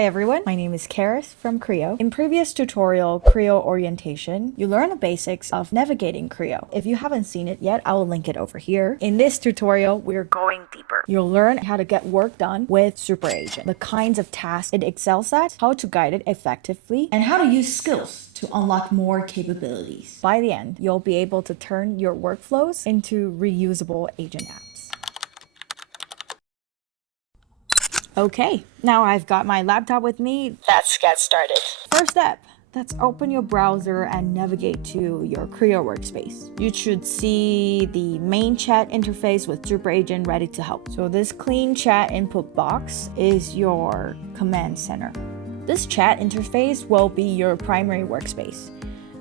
Hi everyone, my name is Karis from Creao. In previous tutorial, Creao orientation, you learn the basics of navigating Creao. If you haven't seen it yet, I will link it over here. In this tutorial, we're going deeper. You'll learn how to get work done with SuperAgent, the kinds of tasks it excels at, how to guide it effectively, and how to use skills to unlock more capabilities. By the end, you'll be able to turn your workflows into reusable agent apps. Okay, now I've got my laptop with me. Let's get started. First step, let's open your browser and navigate to your Creao workspace. You should see the main chat interface with SuperAgent ready to help. So this clean chat input box is your command center. This chat interface will be your primary workspace,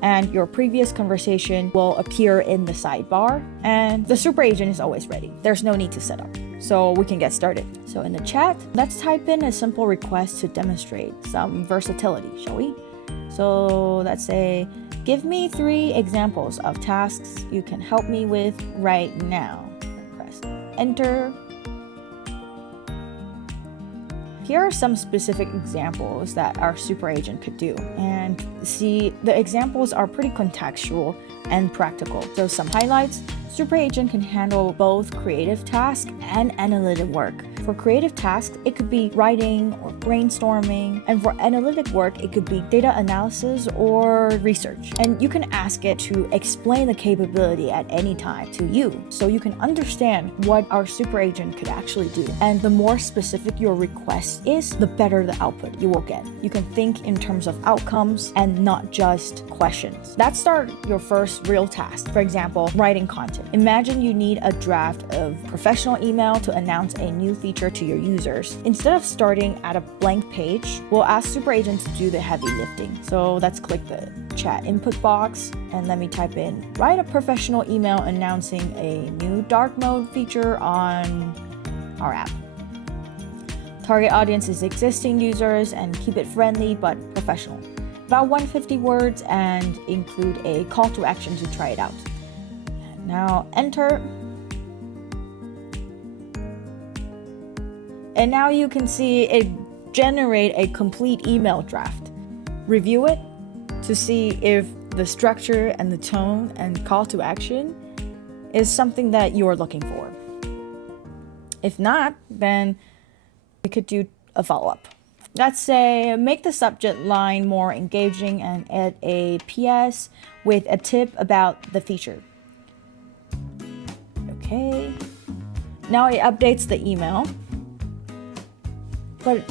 and your previous conversation will appear in the sidebar, and the SuperAgent is always ready. There's no need to set up. So we can get started. So in the chat, let's type in a simple request to demonstrate some versatility, shall we? So let's say, give me 3 examples of tasks you can help me with right now. Press enter. Here are some specific examples that our SuperAgent could do. And see, the examples are pretty contextual and practical. So some highlights. SuperAgent can handle both creative tasks and analytic work. For creative tasks, it could be writing or brainstorming, and for analytic work, it could be data analysis or research. And you can ask it to explain the capability at any time to you, so you can understand what our SuperAgent could actually do. And the more specific your request is, the better the output you will get. You can think in terms of outcomes and not just questions. Let's start your first real task. For example, writing content. Imagine you need a draft of professional email to announce a new feature to your users. Instead of starting at a blank page, we'll ask SuperAgent to do the heavy lifting. So let's click the chat input box and let me type in, write a professional email announcing a new dark mode feature on our app. Target audience is existing users and keep it friendly but professional. About 150 words and include a call to action to try it out. Now enter. And now you can see it generate a complete email draft. Review it to see if the structure and the tone and call to action is something that you're looking for. If not, then we could do a follow-up. Let's say, make the subject line more engaging and add a PS with a tip about the feature. Okay. Now it updates the email. But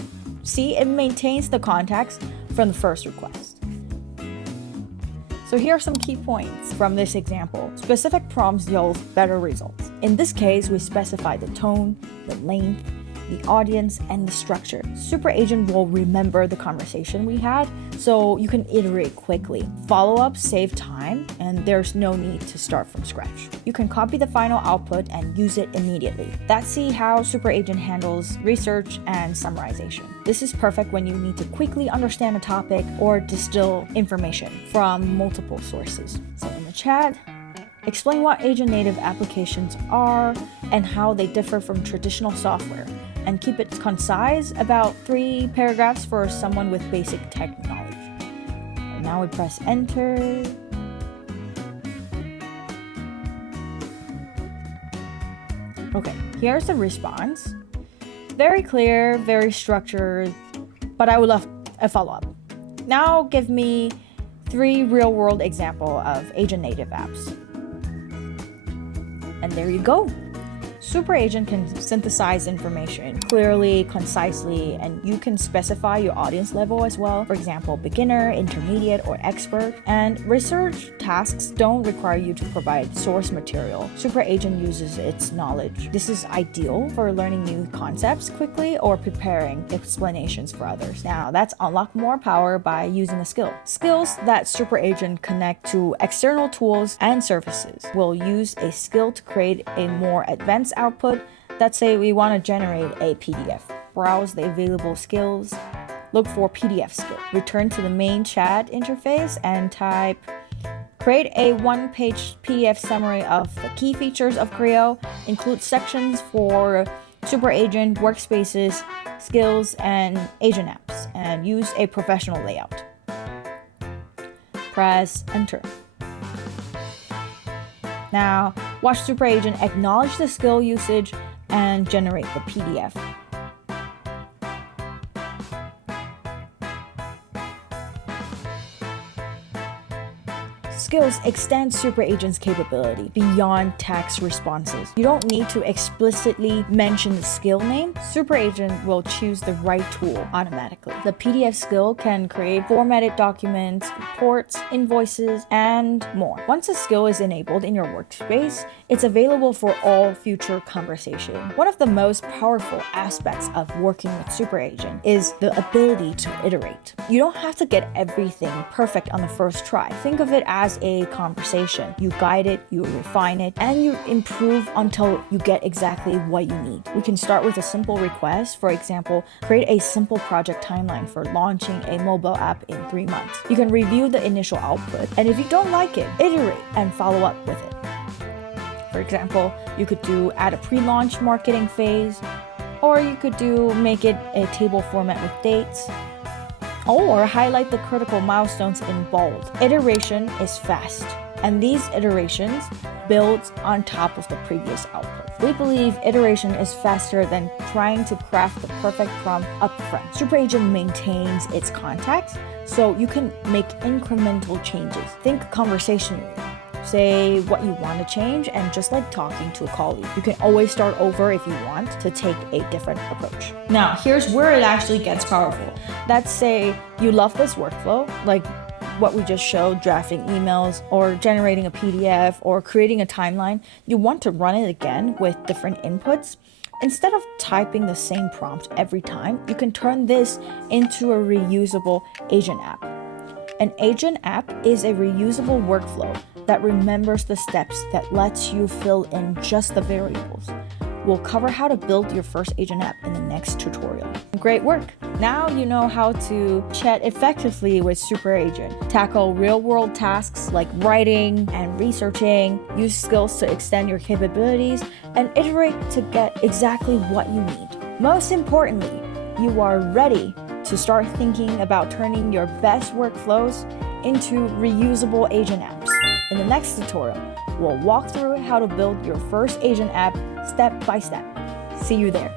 see, it maintains the context from the first request. So here are some key points from this example. Specific prompts yield better results. In this case, we specify the tone, the length, the audience, and the structure. SuperAgent will remember the conversation we had, so you can iterate quickly. Follow-ups save time, and there's no need to start from scratch. You can copy the final output and use it immediately. Let's see how SuperAgent handles research and summarization. This is perfect when you need to quickly understand a topic or distill information from multiple sources. So in the chat, explain what agent-native applications are and how they differ from traditional software, and keep it concise, about 3 paragraphs for someone with basic tech knowledge. And now we press enter. Okay, here's the response. Very clear, very structured, but I would love a follow-up. Now give me 3 real-world examples of agent-native apps. And there you go. SuperAgent can synthesize information clearly, concisely, and you can specify your audience level as well. For example, beginner, intermediate, or expert. And research tasks don't require you to provide source material. SuperAgent uses its knowledge. This is ideal for learning new concepts quickly or preparing explanations for others. Now, let's unlock more power by using a skill. Skills that SuperAgent connect to external tools and services. We'll use a skill to create a more advanced output. Let's say we want to generate a PDF. Browse the available skills, look for PDF skill. Return to the main chat interface and type, create a 1-page PDF summary of the key features of Creao, include sections for SuperAgent, workspaces, skills, and agent apps, and use a professional layout. Press enter. Now, watch SuperAgent acknowledge the skill usage and generate the PDF. Skills extend SuperAgent's capability beyond text responses. You don't need to explicitly mention the skill name. SuperAgent will choose the right tool automatically. The PDF skill can create formatted documents, reports, invoices, and more. Once a skill is enabled in your workspace, it's available for all future conversation. One of the most powerful aspects of working with SuperAgent is the ability to iterate. You don't have to get everything perfect on the first try. Think of it as a conversation. You guide it, you refine it, and you improve until you get exactly what you need. We can start with a simple request. For example, create a simple project timeline for launching a mobile app in 3 months. You can review the initial output, and if you don't like it, iterate and follow up with it. For example, you could add a pre-launch marketing phase, or you could make it a table format with dates, or highlight the critical milestones in bold. Iteration is fast, and these iterations build on top of the previous output. We believe iteration is faster than trying to craft the perfect prompt upfront. SuperAgent maintains its context, so you can make incremental changes. Think conversationally. Say what you want to change, and just like talking to a colleague, you can always start over if you want to take a different approach. Now, here's where it actually gets powerful. Let's say you love this workflow, like what we just showed, drafting emails or generating a PDF or creating a timeline. You want to run it again with different inputs. Instead of typing the same prompt every time, you can turn this into a reusable agent app. An agent app is a reusable workflow that remembers the steps that lets you fill in just the variables. We'll cover how to build your first agent app in the next tutorial. Great work! Now you know how to chat effectively with SuperAgent, tackle real-world tasks like writing and researching, use skills to extend your capabilities, and iterate to get exactly what you need. Most importantly, you are ready to start thinking about turning your best workflows into reusable agent apps. In the next tutorial, we'll walk through how to build your first agent app step by step. See you there.